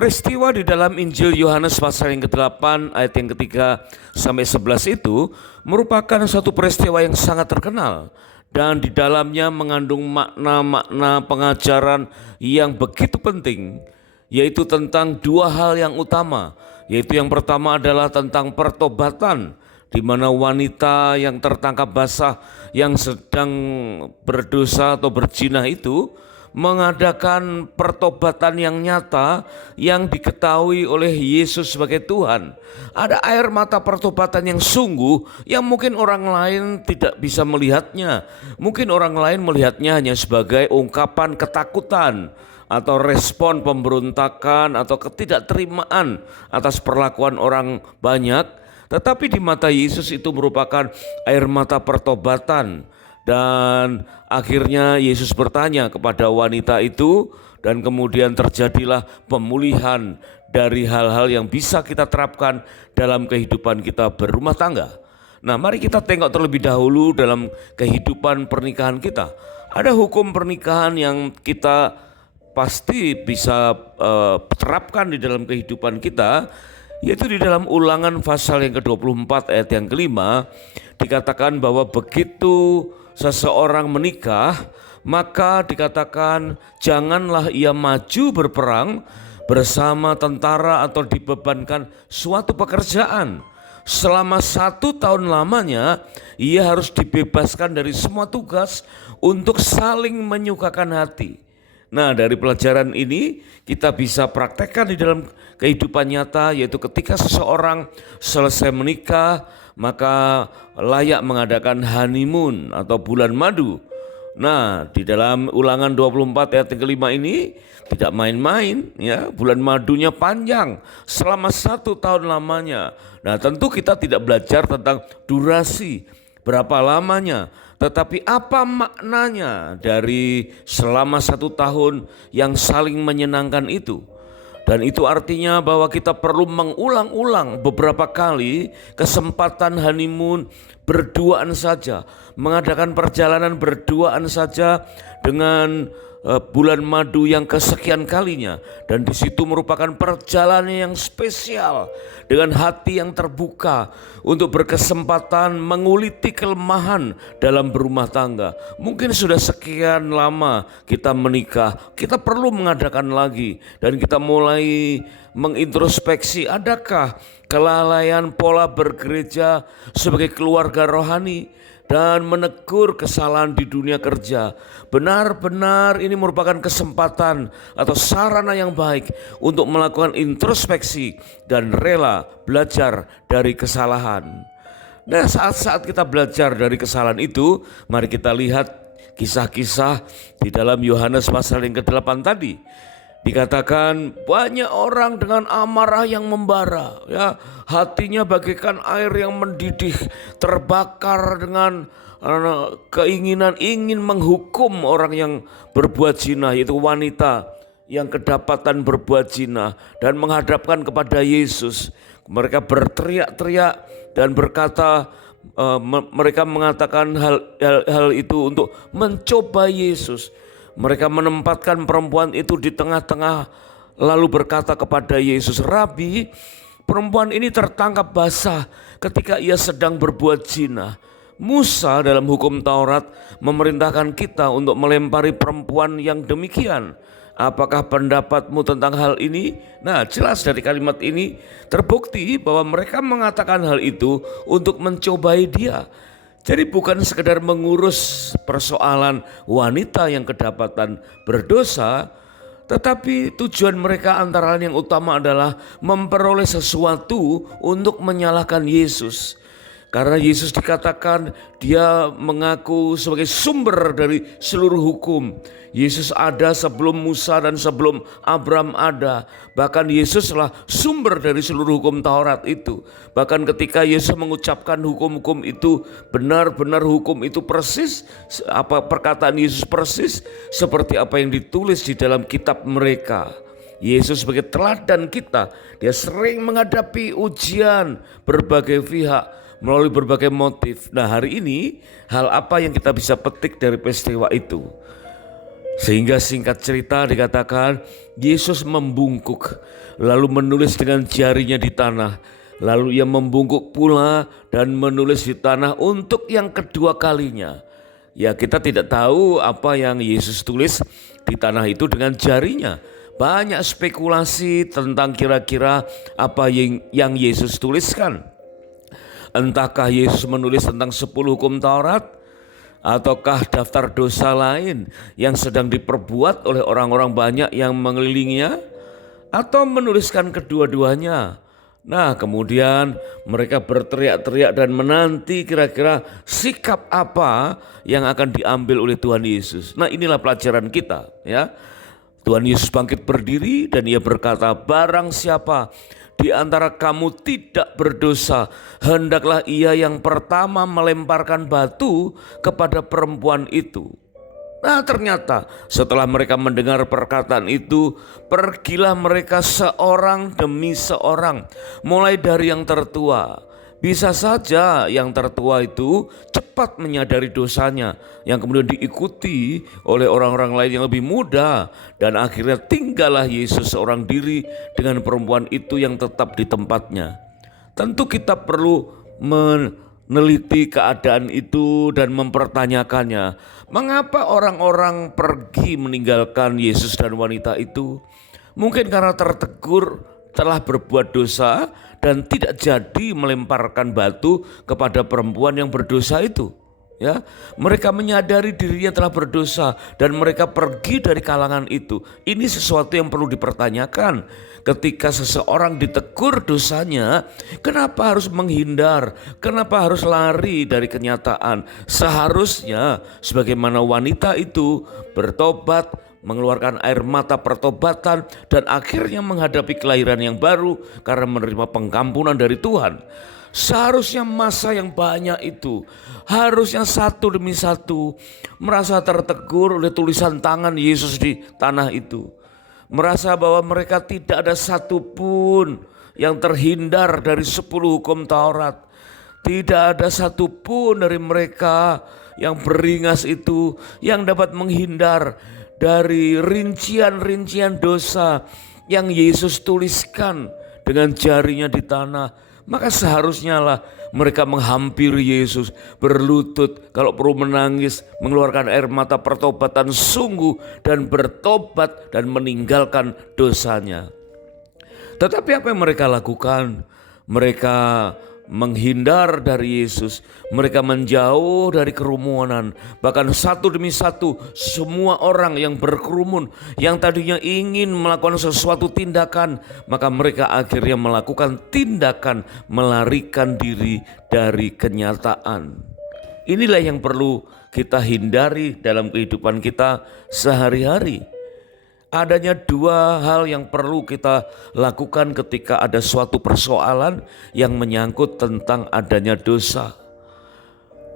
Peristiwa di dalam Injil Yohanes pasal yang ke-8 ayat yang ketiga sampai 11 itu merupakan satu peristiwa yang sangat terkenal dan di dalamnya mengandung makna-makna pengajaran yang begitu penting, yaitu tentang dua hal yang utama, yaitu yang pertama adalah tentang pertobatan, di mana wanita yang tertangkap basah yang sedang berdosa atau berzina itu mengadakan pertobatan yang nyata yang diketahui oleh Yesus sebagai Tuhan. Ada air mata pertobatan yang sungguh yang mungkin orang lain tidak bisa melihatnya. Mungkin orang lain melihatnya hanya sebagai ungkapan ketakutan atau respon pemberontakan atau ketidakterimaan atas perlakuan orang banyak. Tetapi di mata Yesus itu merupakan air mata pertobatan. Dan akhirnya Yesus bertanya kepada wanita itu dan kemudian terjadilah pemulihan dari hal-hal yang bisa kita terapkan dalam kehidupan kita berumah tangga. Nah, mari kita tengok terlebih dahulu dalam kehidupan pernikahan kita. Ada hukum pernikahan yang kita pasti bisa terapkan di dalam kehidupan kita, yaitu di dalam Ulangan pasal yang ke-24 ayat yang kelima dikatakan bahwa begitu seseorang menikah, maka dikatakan janganlah ia maju berperang bersama tentara atau dibebankan suatu pekerjaan. Selama 1 tahun lamanya ia harus dibebaskan dari semua tugas untuk saling menyukakan hati. Nah, dari pelajaran ini kita bisa praktekkan di dalam kehidupan nyata, yaitu ketika seseorang selesai menikah maka layak mengadakan honeymoon atau bulan madu. Nah, di dalam Ulangan 24 ayat yang kelima ini tidak main-main ya, bulan madunya panjang selama 1 tahun lamanya. Nah, tentu kita tidak belajar tentang durasi berapa lamanya, tetapi apa maknanya dari selama 1 tahun yang saling menyenangkan itu. Dan itu artinya bahwa kita perlu mengulang-ulang beberapa kali kesempatan honeymoon berduaan saja, mengadakan perjalanan berduaan saja dengan bulan madu yang kesekian kalinya, dan di situ merupakan perjalanan yang spesial dengan hati yang terbuka untuk berkesempatan menguliti kelemahan dalam berumah tangga. Mungkin sudah sekian lama kita menikah, kita perlu mengadakan lagi dan kita mulai mengintrospeksi, adakah kelalaian pola bergereja sebagai keluarga rohani dan menegur kesalahan di dunia kerja. Benar-benar ini merupakan kesempatan atau sarana yang baik untuk melakukan introspeksi dan rela belajar dari kesalahan. Nah, saat-saat kita belajar dari kesalahan itu, mari kita lihat kisah-kisah di dalam Yohanes pasal yang ke-8 tadi. Dikatakan banyak orang dengan amarah yang membara, ya, hatinya bagaikan air yang mendidih, terbakar dengan keinginan ingin menghukum orang yang berbuat zina, yaitu wanita yang kedapatan berbuat zina, dan menghadapkan kepada Yesus. Mereka berteriak-teriak dan berkata, mereka mengatakan hal itu untuk mencoba Yesus. Mereka menempatkan perempuan itu di tengah-tengah lalu berkata kepada Yesus, "Rabi, perempuan ini tertangkap basah ketika ia sedang berbuat zina. Musa dalam hukum Taurat memerintahkan kita untuk melempari perempuan yang demikian. Apakah pendapatmu tentang hal ini?" Nah, jelas dari kalimat ini terbukti bahwa mereka mengatakan hal itu untuk mencobai dia. Jadi bukan sekedar mengurus persoalan wanita yang kedapatan berdosa, tetapi tujuan mereka antara lain yang utama adalah memperoleh sesuatu untuk menyalahkan Yesus. Karena Yesus dikatakan dia mengaku sebagai sumber dari seluruh hukum. Yesus ada sebelum Musa dan sebelum Abraham ada. Bahkan Yesuslah sumber dari seluruh hukum Taurat itu. Bahkan ketika Yesus mengucapkan hukum-hukum itu, benar-benar hukum itu persis, apa perkataan Yesus persis seperti apa yang ditulis di dalam kitab mereka. Yesus sebagai teladan kita, dia sering menghadapi ujian berbagai pihak melalui berbagai motif. Nah, hari ini hal apa yang kita bisa petik dari peristiwa itu? Sehingga singkat cerita dikatakan Yesus membungkuk lalu menulis dengan jarinya di tanah. Lalu ia membungkuk pula dan menulis di tanah untuk yang kedua kalinya. Ya, kita tidak tahu apa yang Yesus tulis di tanah itu dengan jarinya. Banyak spekulasi tentang kira-kira apa yang Yesus tuliskan. Entahkah Yesus menulis tentang 10 hukum Taurat, ataukah daftar dosa lain yang sedang diperbuat oleh orang-orang banyak yang mengelilinginya, atau menuliskan kedua-duanya. Nah, kemudian mereka berteriak-teriak dan menanti kira-kira sikap apa yang akan diambil oleh Tuhan Yesus. Nah, inilah pelajaran kita, ya. Tuhan Yesus bangkit berdiri dan ia berkata, barang siapa di antara kamu tidak berdosa, hendaklah ia yang pertama melemparkan batu kepada perempuan itu. Nah, ternyata setelah mereka mendengar perkataan itu, pergilah mereka seorang demi seorang, mulai dari yang tertua. Bisa saja yang tertua itu cepat menyadari dosanya, yang kemudian diikuti oleh orang-orang lain yang lebih muda, dan akhirnya tinggallah Yesus seorang diri dengan perempuan itu yang tetap di tempatnya. Tentu kita perlu meneliti keadaan itu dan mempertanyakannya. Mengapa orang-orang pergi meninggalkan Yesus dan wanita itu? Mungkin karena tertegur telah berbuat dosa dan tidak jadi melemparkan batu kepada perempuan yang berdosa itu. Ya, mereka menyadari dirinya telah berdosa dan mereka pergi dari kalangan itu. Ini sesuatu yang perlu dipertanyakan. Ketika seseorang ditegur dosanya, kenapa harus menghindar? Kenapa harus lari dari kenyataan? Seharusnya sebagaimana wanita itu bertobat, mengeluarkan air mata pertobatan, dan akhirnya menghadapi kelahiran yang baru karena menerima pengampunan dari Tuhan. Seharusnya masa yang banyak itu, harusnya satu demi satu merasa tertegur oleh tulisan tangan Yesus di tanah itu. Merasa bahwa mereka tidak ada satupun yang terhindar dari 10 hukum Taurat. Tidak ada satupun dari mereka yang beringas itu yang dapat menghindar dari rincian-rincian dosa yang Yesus tuliskan dengan jarinya di tanah. Maka seharusnya lah mereka menghampiri Yesus, berlutut, kalau perlu menangis, mengeluarkan air mata pertobatan sungguh dan bertobat dan meninggalkan dosanya. Tetapi apa yang mereka lakukan? Mereka menghindar dari Yesus, mereka menjauh dari kerumunan. Bahkan satu demi satu semua orang yang berkerumun, yang tadinya ingin melakukan sesuatu tindakan, maka mereka akhirnya melakukan tindakan melarikan diri dari kenyataan. Inilah yang perlu kita hindari dalam kehidupan kita sehari-hari. Adanya dua hal yang perlu kita lakukan ketika ada suatu persoalan yang menyangkut tentang adanya dosa.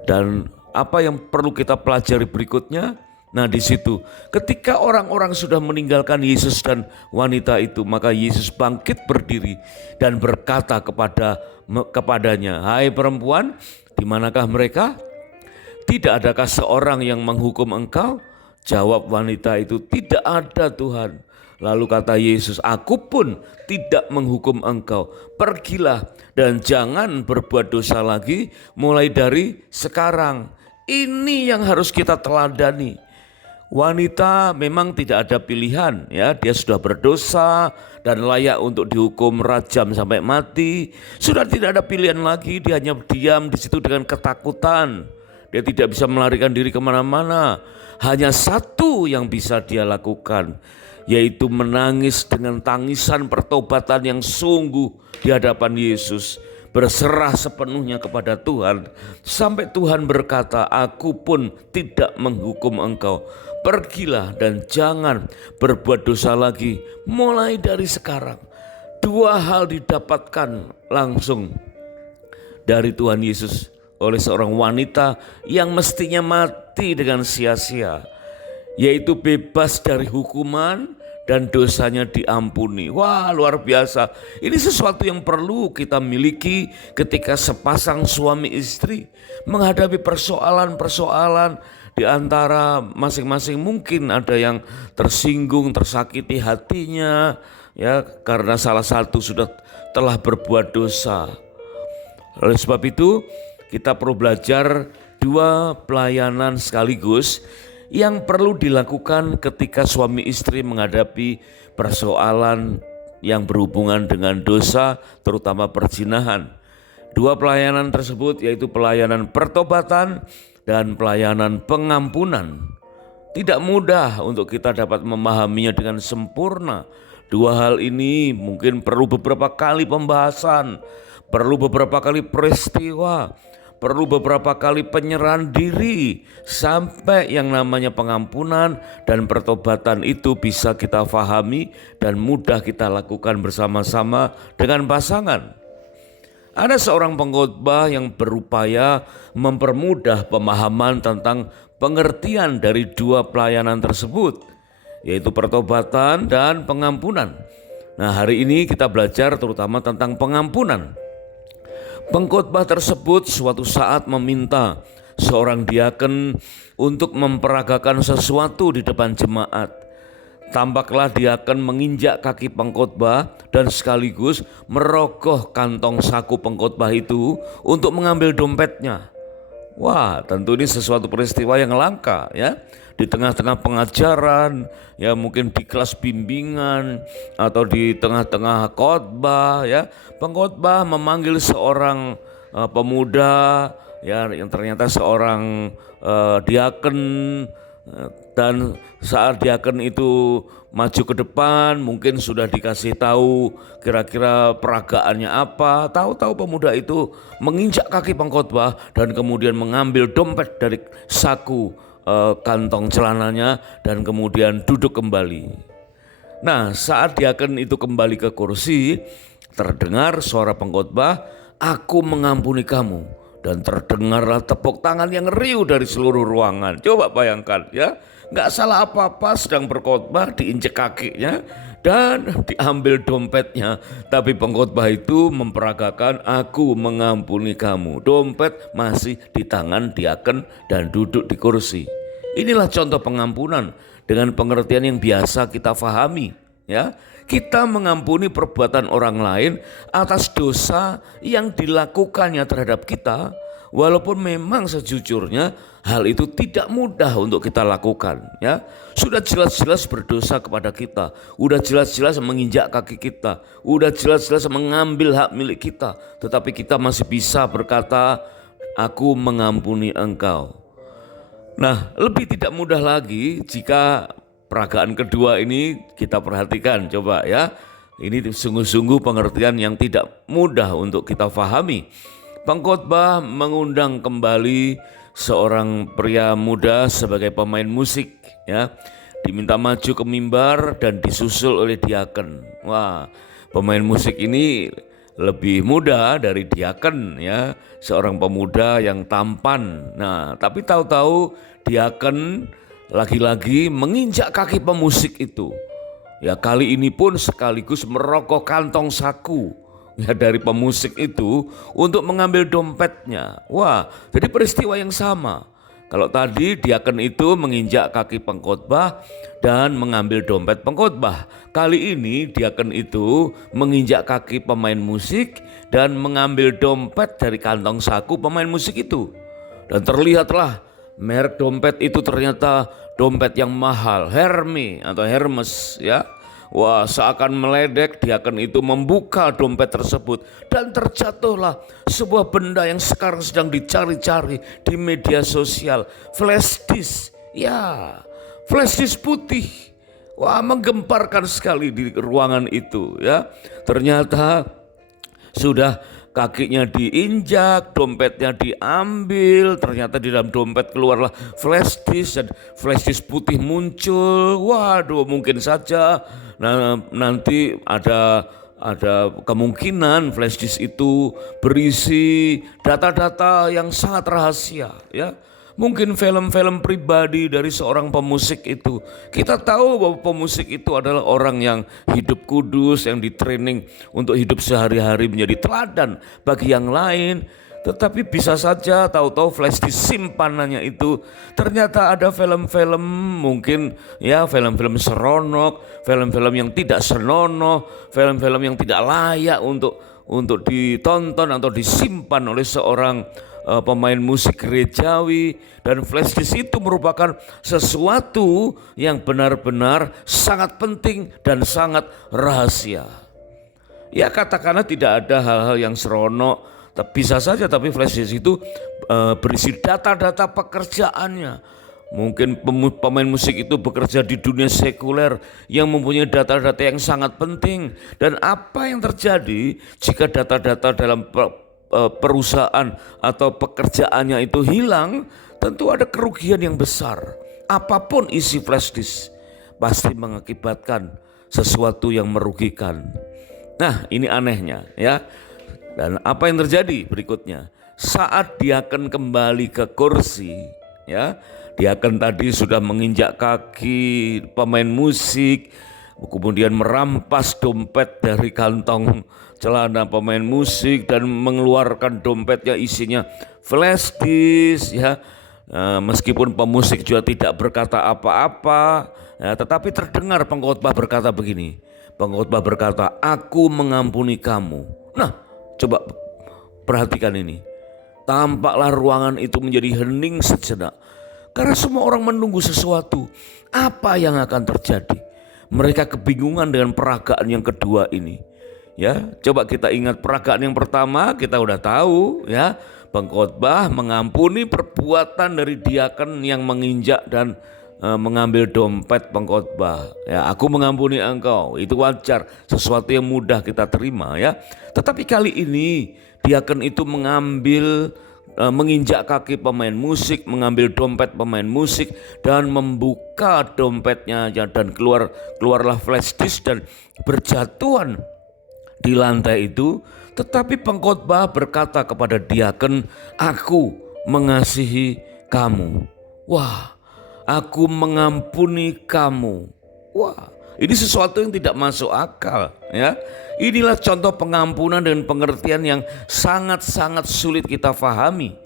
Dan apa yang perlu kita pelajari berikutnya? Nah, di situ ketika orang-orang sudah meninggalkan Yesus dan wanita itu, maka Yesus bangkit berdiri dan berkata kepadanya, "Hai perempuan, di manakah mereka? Tidak adakah seorang yang menghukum engkau?" Jawab wanita itu, "Tidak ada Tuhan." Lalu kata Yesus, "Aku pun tidak menghukum engkau. Pergilah dan jangan berbuat dosa lagi mulai dari sekarang." Ini yang harus kita teladani. Wanita memang tidak ada pilihan, ya, dia sudah berdosa dan layak untuk dihukum rajam sampai mati. Sudah tidak ada pilihan lagi, dia hanya diam di situ dengan ketakutan. Dia tidak bisa melarikan diri kemana-mana. Hanya satu yang bisa dia lakukan, yaitu menangis dengan tangisan pertobatan yang sungguh di hadapan Yesus. Berserah sepenuhnya kepada Tuhan. Sampai Tuhan berkata, "Aku pun tidak menghukum engkau. Pergilah dan jangan berbuat dosa lagi mulai dari sekarang." Dua hal didapatkan langsung dari Tuhan Yesus oleh seorang wanita yang mestinya mati dengan sia-sia, yaitu bebas dari hukuman dan dosanya diampuni. Wah, luar biasa. Ini sesuatu yang perlu kita miliki ketika sepasang suami istri menghadapi persoalan-persoalan di antara masing-masing mungkin ada yang tersinggung, tersakiti hatinya, ya, karena salah satu sudah telah berbuat dosa. Oleh sebab itu, kita perlu belajar dua pelayanan sekaligus yang perlu dilakukan ketika suami istri menghadapi persoalan yang berhubungan dengan dosa, terutama perzinahan. Dua pelayanan tersebut yaitu pelayanan pertobatan dan pelayanan pengampunan. Tidak mudah untuk kita dapat memahaminya dengan sempurna. Dua hal ini mungkin perlu beberapa kali pembahasan, perlu beberapa kali peristiwa, perlu beberapa kali penyerahan diri sampai yang namanya pengampunan dan pertobatan itu bisa kita fahami dan mudah kita lakukan bersama-sama dengan pasangan. Ada seorang pengkhotbah yang berupaya mempermudah pemahaman tentang pengertian dari dua pelayanan tersebut, yaitu pertobatan dan pengampunan. Nah, hari ini kita belajar terutama tentang pengampunan. Pengkhotbah tersebut suatu saat meminta seorang diaken untuk memperagakan sesuatu di depan jemaat. Tampaklah diaken menginjak kaki pengkhotbah dan sekaligus merogoh kantong saku pengkhotbah itu untuk mengambil dompetnya. Wah, tentu ini sesuatu peristiwa yang langka, ya. Di tengah-tengah pengajaran, ya, mungkin di kelas bimbingan atau di tengah-tengah khotbah, ya, pengkhotbah memanggil seorang pemuda, ya, yang ternyata seorang diaken, dan saat diaken itu maju ke depan mungkin sudah dikasih tahu kira-kira peragaannya apa. Tahu-tahu pemuda itu menginjak kaki pengkhotbah dan kemudian mengambil dompet dari saku kantong celananya dan kemudian duduk kembali. Nah, saat diaken itu kembali ke kursi, terdengar suara pengkhotbah, "Aku mengampuni kamu." Dan terdengarlah tepuk tangan yang riuh dari seluruh ruangan. Coba bayangkan, ya, nggak salah apa-apa sedang berkhotbah, diinjek kakinya dan diambil dompetnya. Tapi pengkhotbah itu memperagakan, "Aku mengampuni kamu." Dompet masih di tangan diaken dan duduk di kursi. Inilah contoh pengampunan dengan pengertian yang biasa kita fahami, ya. Kita mengampuni perbuatan orang lain atas dosa yang dilakukannya terhadap kita, walaupun memang sejujurnya hal itu tidak mudah untuk kita lakukan, ya. Sudah jelas-jelas berdosa kepada kita, sudah jelas-jelas menginjak kaki kita, sudah jelas-jelas mengambil hak milik kita, tetapi kita masih bisa berkata, "Aku mengampuni engkau." Nah, lebih tidak mudah lagi jika peragaan kedua ini kita perhatikan, coba, ya. Ini sungguh-sungguh pengertian yang tidak mudah untuk kita fahami. Pengkhotbah mengundang kembali seorang pria muda sebagai pemain musik, ya. Diminta maju ke mimbar dan disusul oleh diaken. Wah, pemain musik ini lebih muda dari diaken, ya. Seorang pemuda yang tampan. Nah, tapi tahu-tahu diaken lagi-lagi menginjak kaki pemusik itu. Ya, kali ini pun sekaligus merogoh kantong saku, ya, dari pemusik itu untuk mengambil dompetnya. Wah, jadi peristiwa yang sama. Kalau tadi diaken itu menginjak kaki pengkhotbah dan mengambil dompet pengkhotbah, kali ini diaken itu menginjak kaki pemain musik dan mengambil dompet dari kantong saku pemain musik itu. Dan terlihatlah merek dompet itu ternyata dompet yang mahal, Hermes, ya. Wah, seakan meledek diaken itu membuka dompet tersebut dan terjatuhlah sebuah benda yang sekarang sedang dicari-cari di media sosial, flash disk. Ya, flash disk putih. Wah, menggemparkan sekali di ruangan itu, ya. Ternyata sudah kakinya diinjak, dompetnya diambil, ternyata di dalam dompet keluarlah flash disk dan flash disk putih muncul. Waduh, mungkin saja nanti ada kemungkinan flash disk itu berisi data-data yang sangat rahasia, ya. Mungkin film-film pribadi dari seorang pemusik itu. Kita tahu bahwa pemusik itu adalah orang yang hidup kudus, yang ditraining untuk hidup sehari-hari menjadi teladan bagi yang lain. Tetapi bisa saja tahu-tahu flash disk simpanannya itu ternyata ada film-film, mungkin ya film-film seronok, film-film yang tidak senonoh, film-film yang tidak layak untuk ditonton atau disimpan oleh seorang pemain musik gerejawi. Dan flash disk itu merupakan sesuatu yang benar-benar sangat penting dan sangat rahasia. Ya katakanlah tidak ada hal-hal yang seronok, bisa saja, tapi flash disk itu berisi data-data pekerjaannya. Mungkin pemain musik itu bekerja di dunia sekuler yang mempunyai data-data yang sangat penting. Dan apa yang terjadi jika data-data dalam perusahaan atau pekerjaannya itu hilang, tentu ada kerugian yang besar. Apapun isi flash disk pasti mengakibatkan sesuatu yang merugikan. Nah, ini anehnya ya. Dan apa yang terjadi berikutnya? Saat diaken kembali ke kursi, ya, diaken tadi sudah menginjak kaki pemain musik, kemudian merampas dompet dari kantong celana pemain musik dan mengeluarkan dompetnya isinya flash disk, ya. Meskipun pemusik juga tidak berkata apa-apa, ya, tetapi terdengar pengkhotbah berkata begini. Pengkhotbah berkata, "Aku mengampuni kamu." Nah, coba perhatikan ini. Tampaklah ruangan itu menjadi hening sejenak. Karena semua orang menunggu sesuatu. Apa yang akan terjadi? Mereka kebingungan dengan peragaan yang kedua ini. Ya, coba kita ingat peragaan yang pertama, kita udah tahu ya. Pengkhotbah mengampuni perbuatan dari diaken yang menginjak dan mengambil dompet pengkhotbah. Ya, aku mengampuni engkau. Itu wajar, sesuatu yang mudah kita terima ya. Tetapi kali ini diaken itu menginjak kaki pemain musik, mengambil dompet pemain musik dan membuka dompetnya dan keluarlah flash disk dan berjatuhan di lantai itu. Tetapi pengkhotbah berkata kepada diaken, "Aku mengasihi kamu." Wah, aku mengampuni kamu. Wah, ini sesuatu yang tidak masuk akal ya. Inilah contoh pengampunan dan pengertian yang sangat-sangat sulit kita pahami.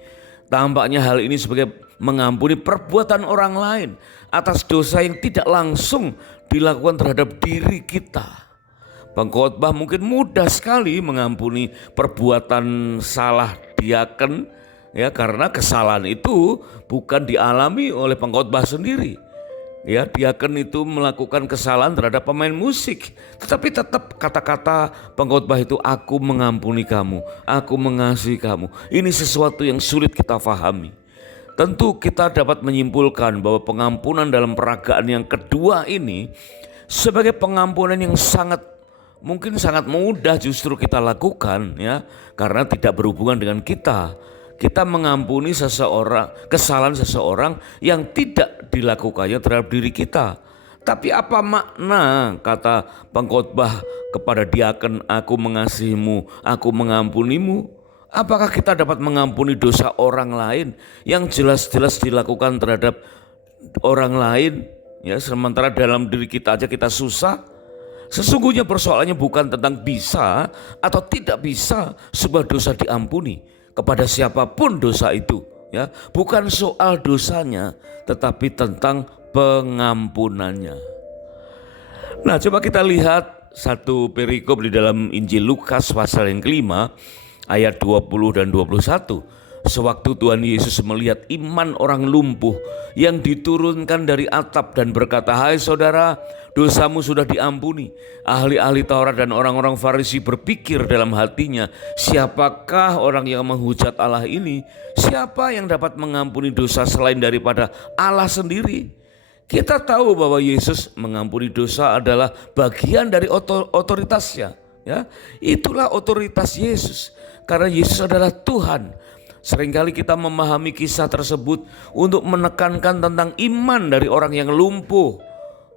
Tampaknya hal ini sebagai mengampuni perbuatan orang lain atas dosa yang tidak langsung dilakukan terhadap diri kita. Pengkhotbah mungkin mudah sekali mengampuni perbuatan salah diaken ya, karena kesalahan itu bukan dialami oleh pengkhotbah sendiri. Ya, diaken itu melakukan kesalahan terhadap pemain musik, tetapi tetap kata-kata pengkhotbah itu, "Aku mengampuni kamu, aku mengasihi kamu." Ini sesuatu yang sulit kita pahami. Tentu kita dapat menyimpulkan bahwa pengampunan dalam peragaan yang kedua ini sebagai pengampunan yang mungkin sangat mudah justru kita lakukan ya, karena tidak berhubungan dengan kita. Kita mengampuni kesalahan seseorang yang tidak dilakukannya terhadap diri kita. Tapi apa makna kata pengkhotbah kepada diaken, "Aku mengasihimu, aku mengampunimu"? Apakah kita dapat mengampuni dosa orang lain yang jelas-jelas dilakukan terhadap orang lain ya, sementara dalam diri kita aja kita susah? Sesungguhnya persoalannya bukan tentang bisa atau tidak bisa sebuah dosa diampuni kepada siapapun dosa itu ya, bukan soal dosanya tetapi tentang pengampunannya. Nah, coba kita lihat satu perikop di dalam Injil Lukas pasal yang kelima ayat 20 dan 21. Sewaktu Tuhan Yesus melihat iman orang lumpuh yang diturunkan dari atap dan berkata, "Hai saudara, dosamu sudah diampuni." Ahli-ahli Taurat dan orang-orang Farisi berpikir dalam hatinya, "Siapakah orang yang menghujat Allah ini? Siapa yang dapat mengampuni dosa selain daripada Allah sendiri?" Kita tahu bahwa Yesus mengampuni dosa adalah bagian dari otoritasnya. Ya, itulah otoritas Yesus karena Yesus adalah Tuhan. Seringkali kita memahami kisah tersebut untuk menekankan tentang iman dari orang yang lumpuh.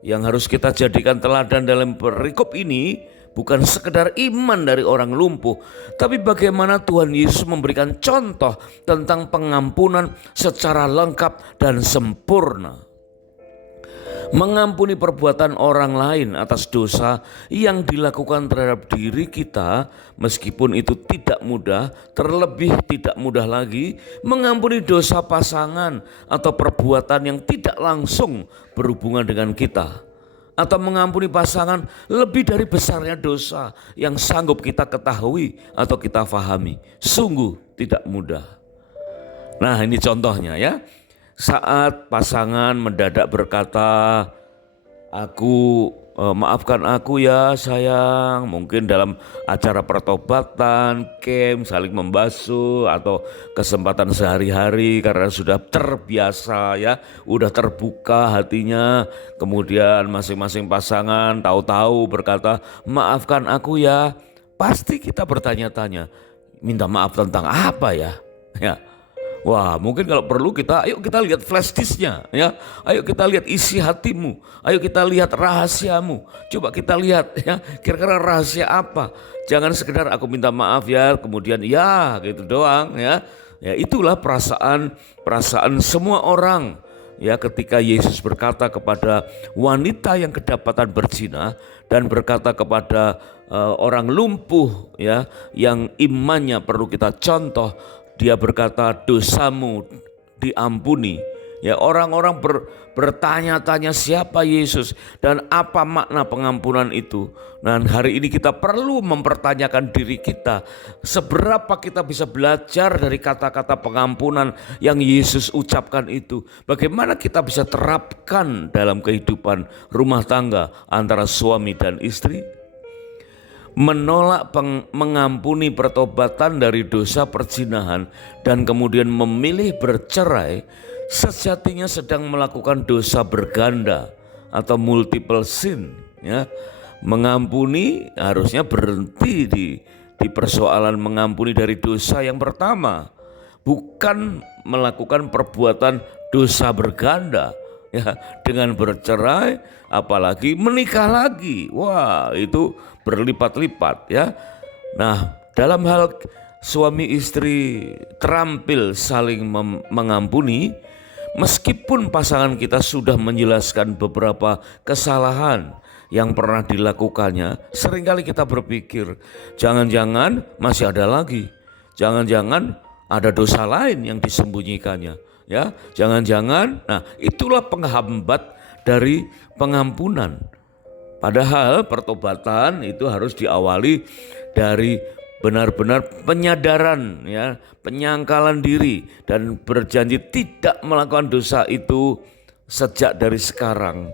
Yang harus kita jadikan teladan dalam perikop ini bukan sekedar iman dari orang lumpuh, tapi bagaimana Tuhan Yesus memberikan contoh tentang pengampunan secara lengkap dan sempurna. Mengampuni perbuatan orang lain atas dosa yang dilakukan terhadap diri kita, meskipun itu tidak mudah, terlebih tidak mudah lagi mengampuni dosa pasangan atau perbuatan yang tidak langsung berhubungan dengan kita, atau mengampuni pasangan lebih dari besarnya dosa yang sanggup kita ketahui atau kita fahami. Sungguh tidak mudah. Nah, ini contohnya ya. Saat pasangan mendadak berkata, maafkan aku ya sayang, mungkin dalam acara pertobatan, camp, saling membasuh, atau kesempatan sehari-hari karena sudah terbiasa ya, udah terbuka hatinya. Kemudian masing-masing pasangan tahu-tahu berkata, maafkan aku ya. Pasti kita bertanya-tanya, minta maaf tentang apa ya? Ya. Wah, mungkin kalau perlu ayo kita lihat flash disknya ya. Ayo kita lihat isi hatimu. Ayo kita lihat rahasiamu. Coba kita lihat ya, kira-kira rahasia apa? Jangan sekedar aku minta maaf ya, kemudian ya gitu doang ya. Ya itulah perasaan semua orang. Ya, ketika Yesus berkata kepada wanita yang kedapatan berzina dan berkata kepada orang lumpuh ya, yang imannya perlu kita contoh, dia berkata dosamu diampuni. Ya, orang-orang bertanya-tanya siapa Yesus dan apa makna pengampunan itu. Nah, hari ini kita perlu mempertanyakan diri kita, seberapa kita bisa belajar dari kata-kata pengampunan yang Yesus ucapkan itu. Bagaimana kita bisa terapkan dalam kehidupan rumah tangga antara suami dan istri. Menolak mengampuni pertobatan dari dosa perzinahan dan kemudian memilih bercerai, sejatinya sedang melakukan dosa berganda atau multiple sin ya. Mengampuni harusnya berhenti di persoalan mengampuni dari dosa yang pertama, bukan melakukan perbuatan dosa berganda ya, dengan bercerai apalagi menikah lagi. Wah, itu berlipat-lipat ya. Nah, dalam hal suami istri terampil saling mengampuni, meskipun pasangan kita sudah menjelaskan beberapa kesalahan yang pernah dilakukannya, seringkali kita berpikir jangan-jangan masih ada lagi, jangan-jangan ada dosa lain yang disembunyikannya ya, jangan-jangan. Nah, itulah penghambat dari pengampunan. Padahal pertobatan itu harus diawali dari benar-benar penyadaran ya, penyangkalan diri dan berjanji tidak melakukan dosa itu sejak dari sekarang.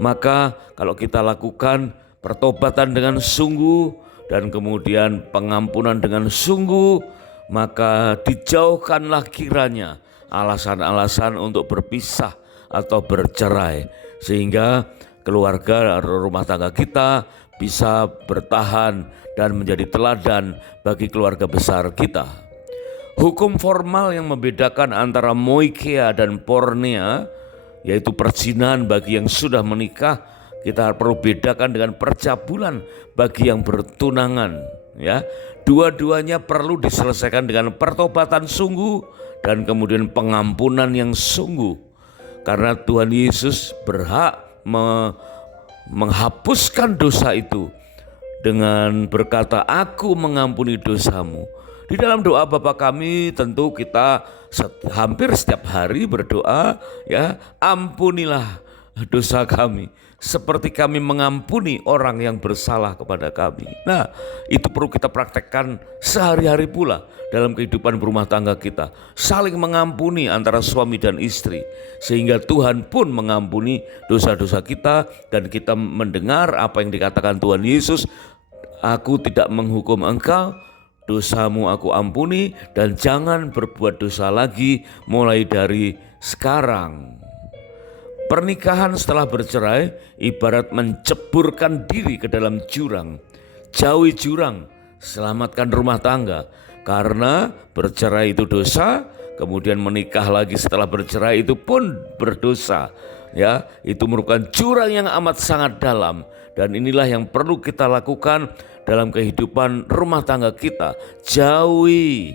Maka kalau kita lakukan pertobatan dengan sungguh dan kemudian pengampunan dengan sungguh, maka dijauhkanlah kiranya alasan-alasan untuk berpisah atau bercerai, sehingga keluarga atau rumah tangga kita bisa bertahan dan menjadi teladan bagi keluarga besar kita. Hukum formal yang membedakan antara moikia dan porneia, yaitu perzinahan bagi yang sudah menikah, kita perlu bedakan dengan percabulan bagi yang bertunangan ya. Dua-duanya perlu diselesaikan dengan pertobatan sungguh dan kemudian pengampunan yang sungguh, karena Tuhan Yesus berhak menghapuskan dosa itu dengan berkata, aku mengampuni dosamu. Di dalam doa Bapa kami tentu kita hampir setiap hari berdoa ya, ampunilah dosa kami seperti kami mengampuni orang yang bersalah kepada kami. Nah, itu perlu kita praktekkan sehari-hari pula dalam kehidupan berumah tangga kita. Saling mengampuni antara suami dan istri, sehingga Tuhan pun mengampuni dosa-dosa kita dan kita mendengar apa yang dikatakan Tuhan Yesus, aku tidak menghukum engkau, dosamu aku ampuni, dan jangan berbuat dosa lagi mulai dari sekarang. Pernikahan setelah bercerai ibarat menceburkan diri ke dalam jurang. Jauhi jurang, selamatkan rumah tangga. Karena bercerai itu dosa, kemudian menikah lagi setelah bercerai itu pun berdosa. Ya, itu merupakan jurang yang amat sangat dalam, dan inilah yang perlu kita lakukan dalam kehidupan rumah tangga kita. Jauhi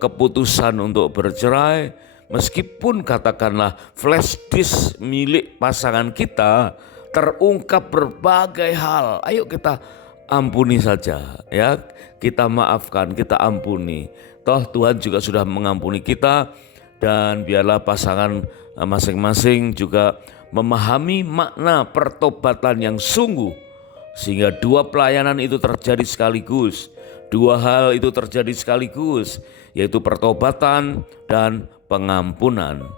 keputusan untuk bercerai, Meskipun katakanlah flash disk milik pasangan kita terungkap berbagai hal, ayo kita ampuni saja ya. Kita maafkan, kita ampuni. Toh Tuhan juga sudah mengampuni kita, dan biarlah pasangan masing-masing juga memahami makna pertobatan yang sungguh, sehingga dua pelayanan itu terjadi sekaligus. Dua hal itu terjadi sekaligus, yaitu pertobatan dan pengampunan.